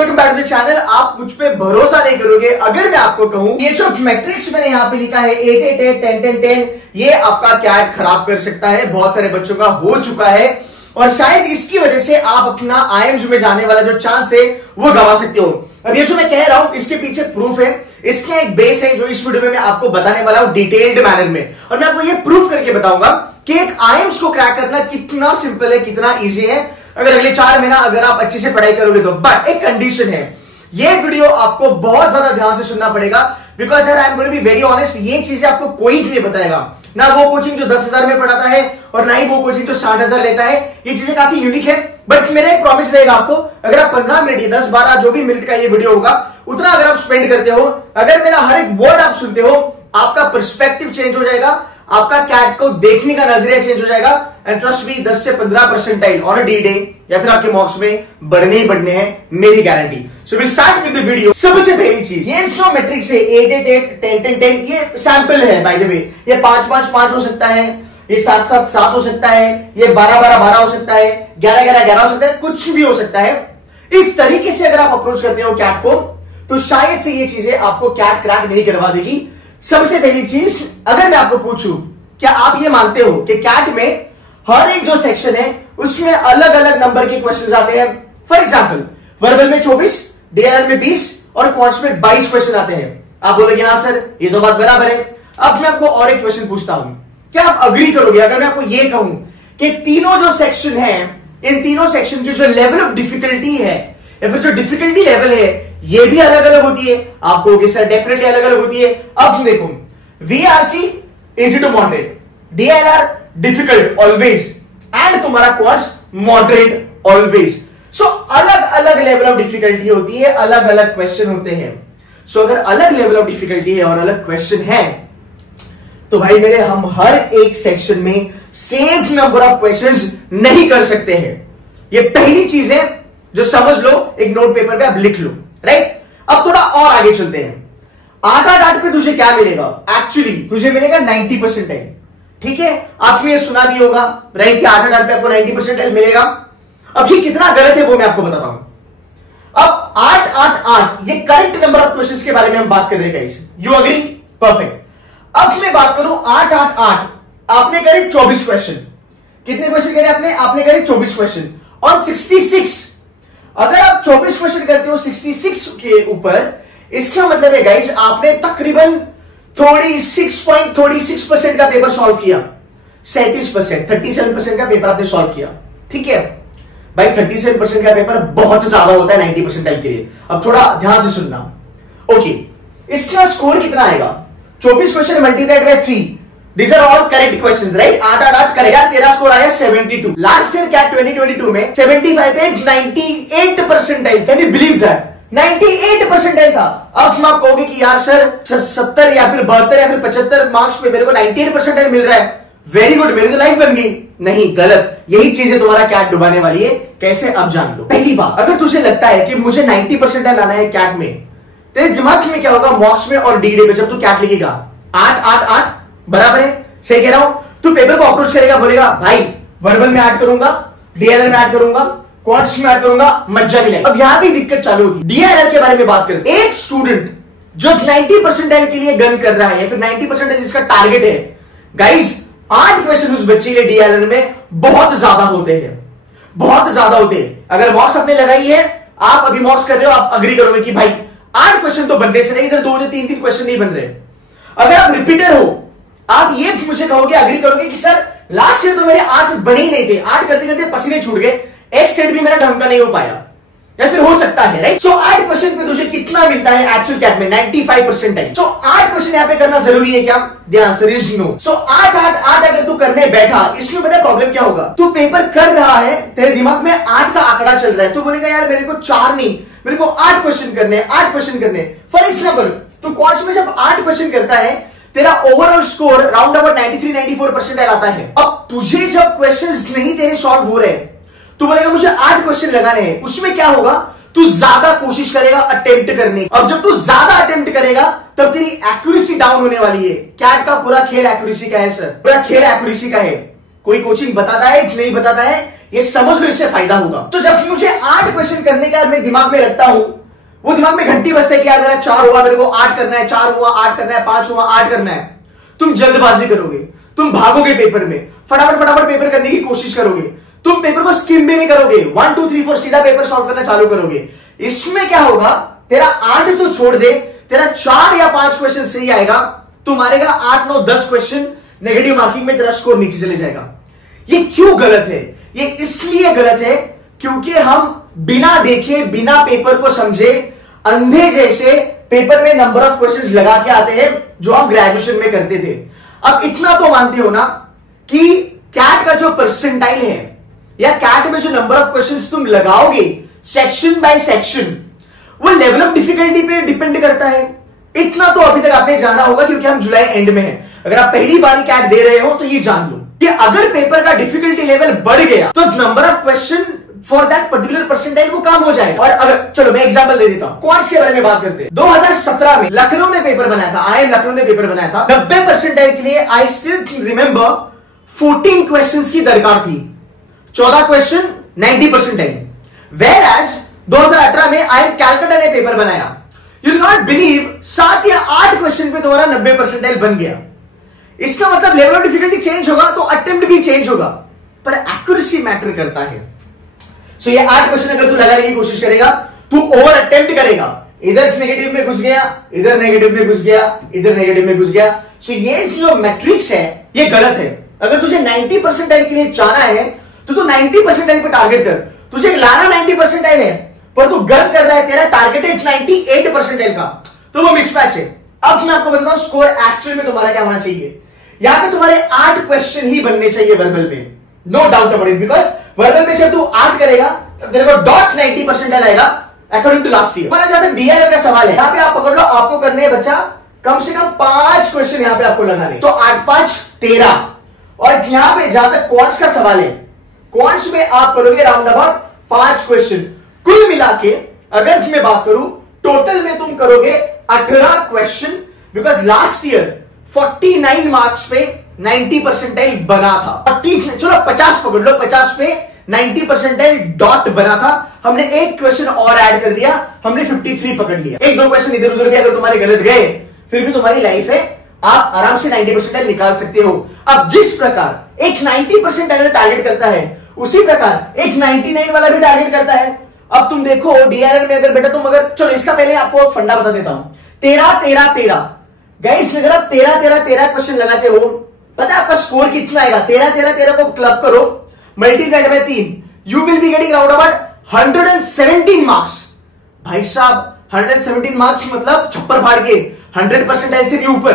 Welcome back to the channel. आप मुझ पे भरोसा नहीं करोगे अगर मैं आपको कहूं ये जो मैट्रिक्स मैंने यहाँ पे लिखा है 8 8 8 10 10 10, ये आपका कैट खराब कर सकता है। बहुत सारे बच्चों का हो चुका है और शायद इसकी वजह से आप अपना आईएमजी में जाने वाला जो चांस है वो गवा सकते हो। अब ये जो मैं कह रहा हूं इसके पीछे प्रूफ है, इसका एक बेस है जो इस वीडियो में मैं आपको बताने वाला हूं डिटेल्ड मैनर में, और मैं आपको ये प्रूफ करके बताऊंगा कि एक आईएम्स को क्रैक करना कितना सिंपल है, कितना इजी है अगर अगले 4 महीना अगर आप अच्छे से पढ़ाई करोगे तो। बट एक कंडीशन है, ये वीडियो आपको बहुत ज्यादा ध्यान से सुनना पड़ेगा, बिकॉज यार I am going to be very honest, ये चीजें आपको कोई नहीं बताएगा, ना वो कोचिंग जो 10,000 में पढ़ाता है और ना ही वो कोचिंग जो 60,000 लेता है। ये चीजें काफी यूनिक है, बट मेरा एक प्रॉमिस रहेगा आपको, अगर आप 15 मिनट, 10, 12 जो भी मिनट का ये वीडियो होगा उतना अगर आप स्पेंड करते हो, अगर मेरा हर एक वर्ड आप सुनते हो, आपका पर्सपेक्टिव चेंज हो जाएगा, आपका कैट को देखने का नजरिया चेंज हो जाएगा। एंड ट्रस्ट मी, 10 से 15% ऑन अ डे या फिर आपके मार्क्स में बढ़ने ही बढ़ने हैं, मेरी guarantee. So we start with the video. सबसे पहली चीज, ये जो मैट्रिक्स है 8 8 8 10 10 10, ये सैंपल है बाय द वे। ये 5 5 5 हो सकता है, ये 7 7 7 हो सकता है, ये 12 12 12 हो सकता है, 11 11 11 हो सकता है, कुछ भी हो सकता है। इस तरीके से अगर आप अप्रोच करते हो कैट को तो शायद से ये चीजें आपको कैट क्रैक नहीं करवा देगी। सबसे पहली चीज, अगर मैं आपको पूछूं क्या आप ये मानते हो कि कैट में हर एक जो सेक्शन है उसमें अलग अलग नंबर के क्वेश्चंस आते हैं? फॉर एग्जांपल, वर्बल में 24, डीएलआर में 20 और क्वांट्स में 22 क्वेश्चन आते हैं। आप बोलोगे हाँ सर ये तो बात बराबर है। अब मैं आपको और एक क्वेश्चन पूछता हूं, क्या आप अग्री करोगे अगर मैं आपको ये कहूं कि तीनों जो सेक्शन है, इन तीनों सेक्शन की जो लेवल ऑफ डिफिकल्टी है या फिर जो डिफिकल्टी लेवल है ये भी अलग अलग होती है? आप कहोगे सर डेफिनेटली अलग अलग होती है। अब देखो, VRC easy to moderate, DLR difficult always, and तुम्हारा क्वांट्स मॉडरेट ऑलवेज। सो अलग अलग लेवल ऑफ डिफिकल्टी होती है, अलग अलग क्वेश्चन होते हैं। सो अगर अलग लेवल ऑफ डिफिकल्टी है और अलग क्वेश्चन है तो भाई मेरे, हम हर एक सेक्शन में सेम नंबर ऑफ क्वेश्चंस नहीं कर सकते हैं। ये पहली चीज है जो समझ लो, एक नोट पेपर पे आप लिख लो, राइट। अब थोड़ा और आगे चलते हैं। 8 8 8 पे तुझे क्या मिलेगा? एक्चुअली तुझे मिलेगा 90%। ठीक है, आपने ये सुना भी होगा, राइट, कि 8 8 8 पे आपको 90% मिलेगा। अब ये कितना गलत है वो मैं आपको बताता हूं। अब 8 8 8 ये करेक्ट नंबर ऑफ क्वेश्चंस के बारे में हम बात कर रहे हैं गाइस, यू अग्री? परफेक्ट। अब मैं बात करूं 8 8 8, आपने करे 24 क्वेश्चन। कितने क्वेश्चन करे आपने? आपने करे 24 क्वेश्चन और 66। अगर आप 24 क्वेश्चन करते हो 66 के ऊपर, इसका मतलब है गाइस आपने तकरीबन 36% का पेपर सॉल्व किया। 37% का पेपर आपने सॉल्व किया। ठीक है भाई, 37% का पेपर बहुत ज्यादा होता है 90% के लिए। अब थोड़ा ध्यान से सुनना। ओके, इसका स्कोर कितना आएगा? 24 question multiplied by 3, these are all correct questions, right? 8 8 8 करेगा, तेरा स्कोर आया 72। लास्ट ईयर कैट 2022 में 75 पे 98% आई। Can you believe that? 98% था। अब तुम आप कहोगे कि यार सर 70 या फिर 72 या फिर 75 मार्क्स पे मेरे को 98% मिल रहा है, वेरी गुड, मेरी तो लाइफ बन गई। नहीं, गलत। यही चीज है तुम्हारा कैट डुबाने वाली है। कैसे? अब जान लो। पहली बात, अगर तुझे लगता है कि मुझे 90% लाना है कैट में, तेरे दिमाग में क्या होगा मॉक्स में और डीडे में जब तू कैट लिखेगा 8 8 8 बराबर है, सही कह रहा हूं। तू पेपर को अप्रोच करेगा, बोलेगा भाई वर्बल में ऐड करूंगा, डीएलआर में ऐड करूंगा, क्वांट्स में ऐड करूंगा, मज्जा मिलेगा। अब यहां भी दिक्कत चालू होगी। डीएलआर के बारे में बात करें, एक स्टूडेंट जो 90% के लिए गन कर रहा है या फिर 90% जिसका टारगेट है, गाइस 8 क्वेश्चन उस बच्चे के डीएलआर में बहुत ज्यादा होते हैं, बहुत ज्यादा होते हैं। अगर मॉक्स आपने लगाई है, आप अभी मॉक्स कर रहे हो, आप अग्री करोगे कि भाई 8 क्वेश्चन तो बनने से नहीं, इधर 2 से 3 क्वेश्चन नहीं बन रहे। अगर आप रिपीटर हो, आप ये मुझे कहोगे, अग्री करोगे कि सर लास्ट ईयर तो मेरे 8 बने ही नहीं थे, 8 करते करते पसीने छूट गए, एक सेट भी मेरा ढंग का नहीं हो पाया, या फिर हो सकता है, राइट। सो 8 क्वेश्चन पे तुझे कितना मिलता है एक्चुअल कैट में? 95% है। सो 8 क्वेश्चन यहां पे करना जरूरी है क्या? The answer is no. So 8 8 8 अगर तू करने बैठा, इसमें पता है प्रॉब्लम क्या होगा? तू पेपर कर रहा है, तेरे दिमाग में 8 का आंकड़ा चल रहा है, तू बोलेगा यार मेरे को 4 नहीं, मेरे को 8 क्वेश्चन करने, 8 क्वेश्चन करने। फॉर एग्जाम्पल, तू क्वांट्स में जब 8 क्वेश्चन करता है, तेरा ओवरऑल स्कोर राउंड अबाउट 93-94% आता है। अब तुझे जब क्वेश्चंस नहीं तेरे सॉल्व हो रहे, तू बोलेगा मुझे 8 क्वेश्चन लगाने हैं, उसमें क्या होगा? तू ज्यादा कोशिश करेगा अटेम्प्ट करने। अब जब तू ज्यादा अटेम्प्ट करेगा तब तेरी एक्यूरेसी डाउन होने वाली है। कैट का पूरा खेल एक्यूरेसी का है सर, पूरा खेल एक्यूरेसी का है। कोई कोचिंग बताता है कि नहीं बताता है ये समझ लो, इससे फायदा होगा। तो जब मुझे 8 क्वेश्चन करने का मैं दिमाग में रखता हूं, वो दिमाग में घंटी बजता है कि यार मेरा 4 हुआ, मेरे को 8 करना है, 4 हुआ 8 करना है, 5 हुआ 8 करना है। तुम जल्दबाजी करोगे, तुम भागोगे पेपर में, फटाफट फटाफट पेपर करने की कोशिश करोगे, तुम पेपर को स्किम भी नहीं करोगे, 1 2 3 4 सीधा पेपर सॉल्व करना चालू करोगे। इसमें क्या होगा, तेरा 8 तो छोड़ दे, तेरा 4 या 5 क्वेश्चन सही आएगा, तू मारेगा 8 9 10 क्वेश्चन नेगेटिव मार्किंग में, तेरा स्कोर नीचे चले जाएगा। ये क्यों गलत है? ये इसलिए गलत है क्योंकि हम बिना देखे, बिना पेपर को समझे, अंधे जैसे पेपर में नंबर ऑफ क्वेश्चंस लगा के आते हैं, जो हम ग्रेजुएशन में करते थे। अब इतना तो मानते हो ना कि कैट का जो परसेंटाइल है या कैट में जो नंबर ऑफ क्वेश्चंस तुम लगाओगे सेक्शन बाय सेक्शन, वो लेवल ऑफ डिफिकल्टी पे डिपेंड करता है। इतना तो अभी तक आपने जाना होगा क्योंकि हम जुलाई एंड में हैं। अगर आप पहली बार कैट दे रहे हो तो ये जान लो कि अगर पेपर का डिफिकल्टी लेवल बढ़ गया तो number of question for that particular percentile को कम हो जाएगा। और अगर चलो मैं एग्जांपल दे देता हूं, क्वांट्स के बारे में बात करते हैं। 2017 में लखनऊ ने पेपर बनाया था, IIM लखनऊ ने पेपर बनाया था 90 परसेंटाइल के लिए। आई स्टिल रिमेंबर 14 क्वेश्चंस की दरकार थी, 14 क्वेश्चन 90 परसेंटाइल। वेयर एज 2018 में IIM कैलकाटा ने पेपर बनाया, यू विल नॉट बिलीव 7 या 8 क्वेश्चन पे तुम्हारा 90 परसेंटाइल बन गया। इसका मतलब लेवल ऑफ डिफिकल्टी चेंज होगा तो अटेम्प्ट भी चेंज होगा, पर एक्यूरेसी मैटर करता है। सो ये 8 क्वेश्चन अगर तू लगाने की कोशिश करेगा, तू ओवर अटेम्प्ट करेगा, इधर नेगेटिव में घुस गया, इधर नेगेटिव में घुस गया, इधर नेगेटिव में घुस गया। सो ये जो मैट्रिक्स है ये गलत है। अगर तुझे 90 परसेंटाइल के लिए जाना है तो तू 90 परसेंटाइल पे टारगेट कर। तुझे लाना 90 परसेंटाइल है पर तू गलत कर रहा है, तेरा टारगेट है 98 परसेंटाइल का, तो वो मिसमैच है। अब मैं आपको बताता हूं स्कोर एक्चुअल में तुम्हारा क्या होना चाहिए। यहां पे तुम्हारे 8 क्वेश्चन ही बनने चाहिए वर्बल में, no doubt about it, because verbal में जब तू 8 करेगा तब तेरे को डॉट 90 परसेंटाइल आएगा अकॉर्डिंग टू लास्ट ईयर। माना जाता है डीआईआर का सवाल है, यहां पे आप पकड़ लो, आपको करने हैं बच्चा कम से कम 5 क्वेश्चन यहां पे आपको लगाने, तो 8 5 13। और यहां पे जहां तक क्वांट्स का सवाल है, क्वांट्स में आप करोगे राउंड अबाउट 5 क्वेश्चन। कुल मिला के अगर मैं बात करूं टोटल में तुम करोगे 18 question, because last year 49 marks पे 90 परसेंटाइल बना था। चलो 50 पकड़ लो, 50 पे 90 परसेंटाइल डॉट बना था। हमने एक क्वेश्चन और ऐड कर दिया, हमने 53 पकड़ लिया। एक दो क्वेश्चन इधर उधर भी अगर तुम्हारे गलत गए फिर भी तुम्हारी लाइफ है, आप आराम से 90 परसेंटाइल निकाल सकते हो। अब जिस प्रकार एक 90 परसेंटाइल टारगेट करता है, उसी प्रकार एक 99 वाला भी टारगेट करता है। अब तुम देखो डीआरआर में अगर बेटा तुम अगर, चलो इसका पहले आपको फंडा बता देता हूं, 13 13 13 गाइस, अगर आप 13 13 13 क्वेश्चन लगाते हो, पता है आपका स्कोर कितना आएगा? 13 13 13 को क्लब करो, multiplied by 3, you will be getting round about 117 marks. भाई साहब 117 मार्क्स मतलब छप्पर फाड़ के 100 परसेंटाइल से भी ऊपर,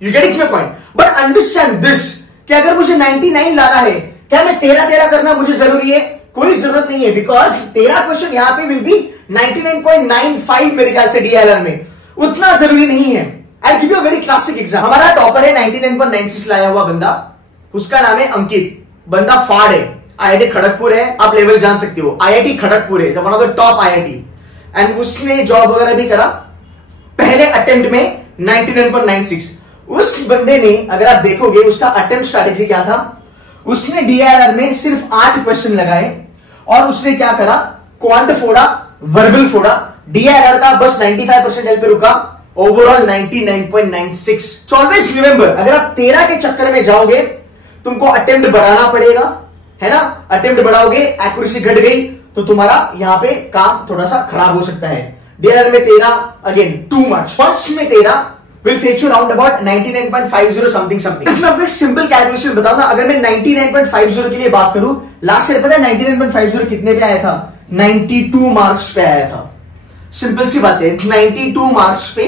you getting my point. But understand this कि अगर मुझे 99 लाना है, क्या मैं 13 13 करना मुझे जरूरी है? कोई जरूरत नहीं है, बिकॉज 13 क्वेश्चन यहां पे विल बी 99.95 मेरे ख्याल से डीएलआर में, उतना जरूरी नहीं है। I give you a very classic exam. हमारा टॉपर है 99.96 लाया हुआ बंदा, उसका नाम है अंकित, बंदा फाड़ है, आईआईटी खड़गपुर है, आप लेवल जान सकते हो, आईआईटी खड़गपुर है, one of the top IIT, and उसने जॉब वगैरह भी करा पहले अटेम्प्ट में 99.96। उस बंदे ने अगर आप देखोगे उसका अटेम्प्ट स्ट्रैटेजी क्या था, उसने डीआरआर में सिर्फ 8 क्वेश्चन लगाए और उसने क्या करा, क्वांट फोड़ा, वर्बल फोड़ा, डीआरआर का बस 95 परसेंटाइल पे रुका, ओवरऑल 99.96। सो ऑलवेज रिमेंबर, अगर आप 13 के चक्कर में जाओगे तुमको अटेम्प्ट बढ़ाना पड़ेगा, है ना? अटेम्प्ट बढ़ाओगे, एक्यूरेसी घट गई तो तुम्हारा यहां पे काम थोड़ा सा खराब हो सकता है। डीआरआर में 13 अगेन टू मच, फर्स्ट में 13 will fetch you round about 99.50 something something। मैं आपको एक सिंपल कैलकुलेशन बताऊं ना, अगर मैं 99.50 के लिए बात करूं, लास्ट ईयर पता है 99.50 कितने पे आया था? 92 मार्क्स पे आया था। सिंपल सी बात है, 92 मार्क्स पे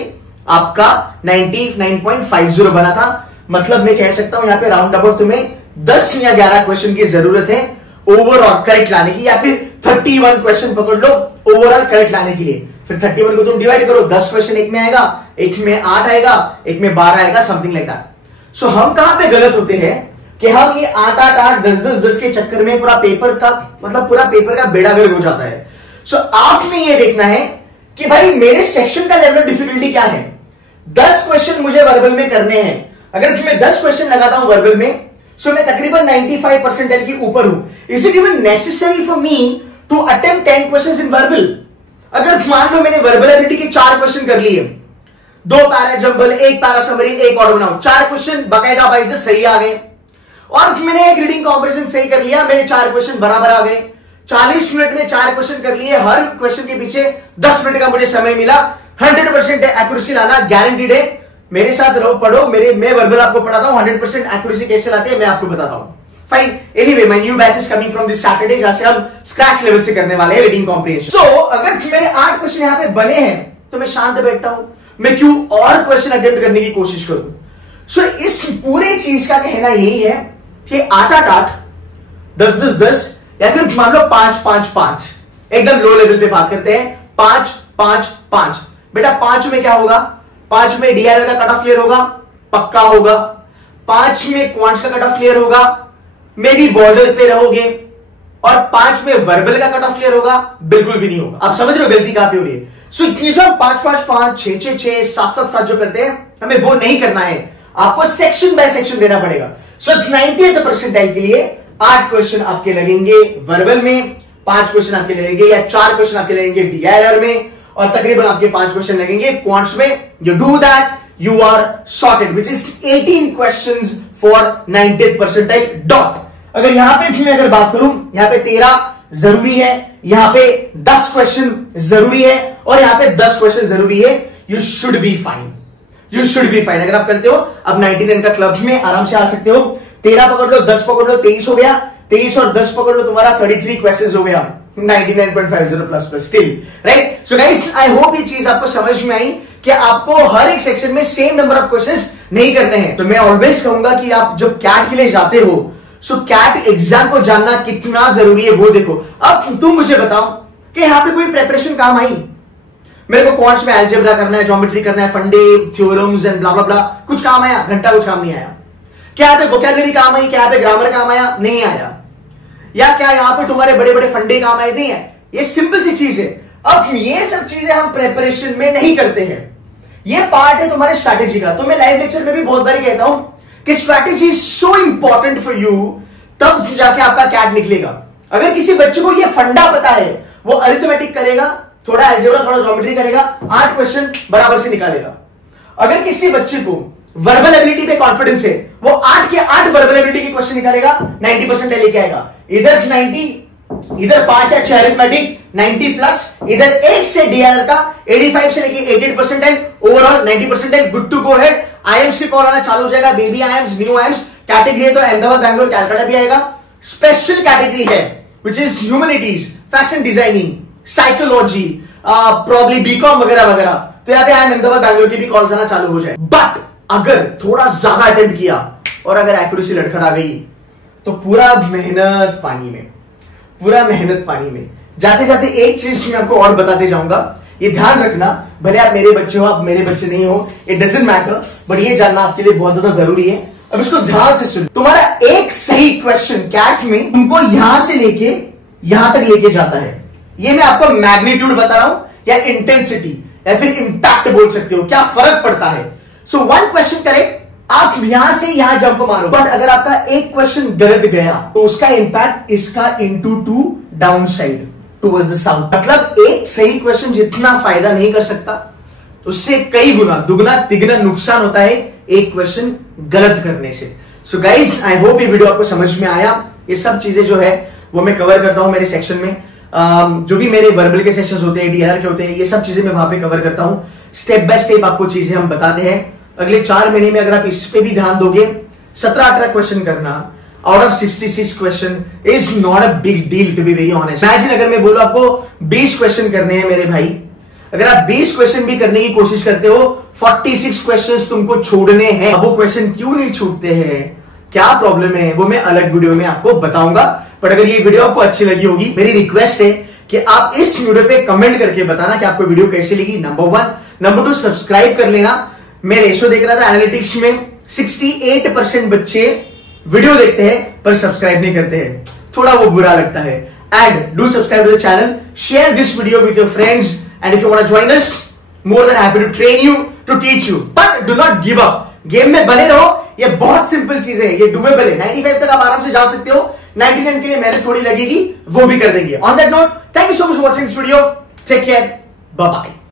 आपका 99.50 बना था। मतलब मैं कह सकता हूं यहां पे राउंड अबाउट तुम्हें 10 या 11 क्वेश्चन की जरूरत है ओवरऑल करेक्ट लाने की, या फिर 31 क्वेश्चन पकड़ लो ओवरऑल करेक्ट लाने के लिए। फिर 31 को तुम डिवाइड करो, 10 क्वेश्चन एक में आएगा, एक में 8 आएगा, एक में 12 आएगा, समथिंग लाइक दैट। सो हम कहां पे गलत होते हैं कि हम ये 8 8 8 10 10 10 के चक्कर में पूरा पेपर का मतलब पूरा पेपर का बेड़ा गर्क हो जाता है। सो आपने ये देखना है कि भाई मेरे सेक्शन का लेवल ऑफ डिफिकल्टी क्या है। 10 क्वेश्चन मुझे वर्बल में करने हैं, अगर मैं 10 क्वेश्चन लगाता हूं वर्बल में सो मैं तकरीबन 95 परसेंटाइल के ऊपर हूं। Is it even necessary for me to attempt 10 questions in verbal? अगर मान लो मैंने वर्बल एबिलिटी के 4 क्वेश्चन कर लिए, 2 para jumble, 1 para summary, 1 order बनाओ, 4 क्वेश्चन बाकायदा भाई से सही आ गए, और मैंने एक रीडिंग कॉम्प्रिहेंशन सही कर लिया, मेरे 4 क्वेश्चन बराबर आ गए। 40 मिनट में 4 क्वेश्चन कर लिए, हर क्वेश्चन के पीछे 10 मिनट का मुझे समय मिला, 100% एक्यूरेसी लाना गारंटीड है। मेरे साथ रहो, पढ़ो, मैं वर्बल आपको पढ़ाता हूं, 100% एक्यूरेसी कैसे लाते हैं मैं आपको बताता हूं। Fine, anyway my new batch is coming from this Saturday, जहां से हम स्क्रैच लेवल से करने वाले हैं रीडिंग कॉम्प्रिहेंशन। सो अगर मेरे 8 क्वेश्चन यहां पे बने हैं तो मैं शांत बैठता हूं, मैं क्यों और क्वेश्चन अटेम्प्ट करने की कोशिश करूं? सो इस पूरे चीज का कहना यही है कि 8-8, 10-10-10 या फिर मान लो 5-5-5, एकदम लो लेवल पे बात करते हैं, 5-5-5। बेटा 5 में क्या होगा? 5 में डीआईआर का कट ऑफ क्लियर होगा, पक्का होगा। 5 में क्वांट्स का कट ऑफ क्लियर होगा, मे भी बॉर्डर पे रहोगे। और 5 में वर्बल का कट ऑफ क्लियर होगा, बिल्कुल भी नहीं होगा। आप समझ रहे हो गलती कहां पे हो रही है? सो ये जो 5-5-5, 6-6-6, 7-7-7 जो करते हैं, हमें वो नहीं करना है, आपको सेक्शन बाय सेक्शन देना पड़ेगा। सो 90th परसेंटाइल के लिए 8 क्वेश्चन आपके लगेंगे वर्बल में, 5 क्वेश्चन आपके लगेंगे या 4 क्वेश्चन आपके लगेंगे डीआईआर में, और तकरीबन आपके 5 क्वेश्चन लगेंगे क्वांट्स में। You do that, you are sorted, which is 18 questions for 90th percentile dot. अगर यहां पे मैं अगर बात करूं, यहां पे 13 जरूरी है, यहां पे 10 क्वेश्चन जरूरी है, और यहां पे 10 क्वेश्चन जरूरी है, you should be fine, you should be fine. अगर आप करते हो, अब 99 का क्लब में आराम से आ सकते हो। 13 पकड़ लो, 10 पकड़ लो, 23 हो गया। 23 और 10 पकड़ लो, तुम्हारा 33 क्वेश्चन हो गया, 99.50 plus still, right? So guys, I hope ये चीज आपको समझ में आई कि आपको हर एक सेक्शन में सेम नंबर ऑफ क्वेश्चंस नहीं करने हैं। तो मैं ऑलवेज कहूंगा कि आप जब कैट के लिए जाते हो, सो कैट एग्जाम को जानना कितना जरूरी है वो देखो। अब तुम मुझे बताओ कि यहां पे कोई प्रिपरेशन काम आई? मेरे को क्वांट्स में अलजेब्रा करना है, ज्योमेट्री करना है, फंडे, थ्योरम्स एंड ब्ला ब्ला ब्ला, कुछ काम आया? घंटा कुछ काम नहीं आया। क्या यहाँ पे वोकैबुलरी काम आई? क्या यहाँ पे ग्रामर काम आया? नहीं आया। या क्या यहाँ पे तुम्हारे बड़े बड़े फंडे काम आए? नहीं है। ये सिंपल सी चीज है। अब ये सब चीजें हम प्रिपरेशन में नहीं करते हैं, ये पार्ट है तुम्हारे स्ट्रैटेजी का। तो मैं लाइव लेक्चर में भी बहुत बार कहता हूं कि strategy is so important for you, तब जाके आपका कैट निकलेगा। अगर किसी बच्चे को ये फंडा पता है, वो अरिथमेटिक करेगा, थोड़ा अलजेब्रा, थोड़ा ज्योमेट्री करेगा, 8 क्वेश्चन बराबर से निकालेगा। अगर किसी बच्चे को वर्बल एबिलिटी पे कॉन्फिडेंस है, वो 8 के 8 वर्बल एबिलिटी के क्वेश्चन निकालेगा, 90% लेके आएगा। इधर 90, इधर 5 या 6 अरिथमेटिक 90 प्लस, इधर 1 से डीआईआर का 85 से लेके 88%, overall 90%, good to go ahead. IIMs के कॉल आना चालू हो जाएगा, baby IIMs, new IIMs. Category है तो अहमदाबाद, बैंगलोर, कैलकाटा भी आएगा। स्पेशल कैटेगरी है which is humanities, fashion designing, psychology, probably BCom वगैरह वगैरह, तो यहाँ पे आईएम अहमदाबाद, बैंगलोर की भी कॉल्स आना चालू हो जाए। बट अगर थोड़ा ज्यादा अटेम्प्ट किया और अगर एक्यूरेसी लड़खड़ा गई, तो पूरा मेहनत पानी में, पूरा मेहनत पानी में। जाते जाते एक चीज मैं आपको और बताते जाऊंगा, ये ध्यान रखना, भले आप मेरे बच्चे हो, आप मेरे बच्चे नहीं हो, इट डजंट मैटर, बट ये जानना आपके लिए बहुत ज्यादा जरूरी है। अब इसको ध्यान से सुनो। तुम्हारा एक सही क्वेश्चन कैट में तुमको यहां से लेके यहां तक लेके जाता है। ये मैं आपको मैग्नीट्यूड बता रहा हूं, या इंटेंसिटी, या फिर इंपैक्ट बोल सकते हो, क्या फर्क पड़ता है। सो 1 क्वेश्चन करेक्ट, आप यहां से यहां जंप मारो, बट अगर आपका एक क्वेश्चन गलत गया तो उसका इंपैक्ट इसका into 2 down side towards the south. मतलब एक सही क्वेश्चन जितना फायदा नहीं कर सकता, उससे कई गुना, दुगना तिगुना नुकसान होता है एक क्वेश्चन गलत करने से। सो गाइज, आई होप ये वीडियो आपको समझ में आया। ये सब चीजें जो है वो मैं कवर करता हूं मेरे सेक्शन में। जो भी मेरे वर्बल के सेशंस होते हैं, डीआईआर के होते हैं, ये सब चीजें मैं वहां पे कवर करता हूं। स्टेप बाय स्टेप आपको चीजें हम बताते हैं। अगले 4 महीने में अगर आप इस पे भी ध्यान दोगे, 17-18 क्वेश्चन करना out of 66 question is not a big deal, to be very honest. Imagine अगर मैं बोलूं आपको 20 क्वेश्चन करने हैं मेरे भाई, अगर आप 20 क्वेश्चन भी करने की कोशिश करते हो, 46 क्वेश्चंस तुमको छोड़ने हैं। अब वो क्वेश्चन क्यों नहीं छूटते हैं, क्या प्रॉब्लम है, वो मैं अलग वीडियो में आपको बताऊंगा। बट अगर ये वीडियो आपको अच्छी लगी होगी, मेरी रिक्वेस्ट है कि आप इस वीडियो पे कमेंट करके बताना कि आपको वीडियो कैसी लगी, नंबर 1। नंबर 2, सब्सक्राइब कर लेना। मैं रेशो देख रहा था एनालिटिक्स में, 68% बच्चे वीडियो देखते हैं पर सब्सक्राइब नहीं करते हैं, थोड़ा वो बुरा लगता है। And do subscribe to the channel, share this video with your friends, and if you want to join us, more than happy to train you, to teach you, but do not give up. Game में बने रहो, ये बहुत simple चीजें है, ये doable है। 95 तक आप आराम से जा सकते हो। 99 के लिए मेहनत थोड़ी लगेगी, वो भी कर देंगे। On that note, thank you so much for watching this video. Take care, bye bye.